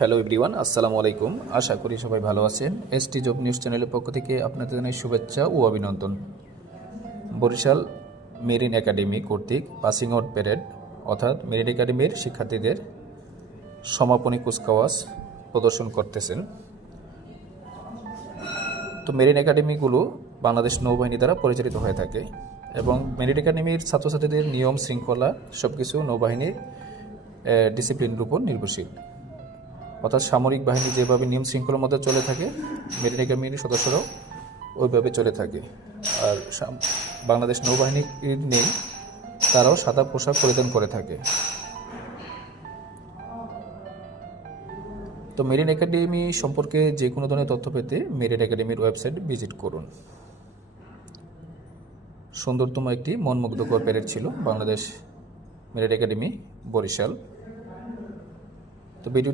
Hello everyone, আসসালামু আলাইকুম। আশা করি সবাই ভালো আছেন। এসটি জব নিউজ চ্যানেলের পক্ষ থেকে আপনাদের জানাই শুভেচ্ছা ও অভিনন্দন। বরিশাল মেরিন একাডেমি কর্তৃক পাসিং আউট প্যারেড অর্থাৎ মেরিন একাডেমির শিক্ষার্থীদের সমাপনী কুচকাওয়াজ প্রদর্শন করতেছেন। তো মেরিন একাডেমিগুলো বাংলাদেশ নৌবাহিনী দ্বারা পরিচালিত হয়ে থাকে এবং মেরিন একাডেমির ছাত্রছাত্রীদের নিয়ম শৃঙ্খলা সব কিছু নৌবাহিনীর ডিসিপ্লিনের উপর নির্ভরশীল। অর্থাৎ সামরিক বাহিনী যেভাবে নিয়ম শৃঙ্খলার মধ্যে চলে থাকে, মেরিন একাডেমির সদস্যরাও ওইভাবে চলে থাকে। আর বাংলাদেশ নৌবাহিনীর নেই, তারাও সাদা পোশাক পরিধান করে থাকে। তো মেরিন একাডেমি সম্পর্কে যে কোনো ধরনের তথ্য পেতে মেরিন একাডেমির ওয়েবসাইট ভিজিট করুন। সুন্দরতম একটি মনমুগ্ধকর প্যারেড ছিল বাংলাদেশ মেরিন একাডেমি বরিশাল। তো ভিডিও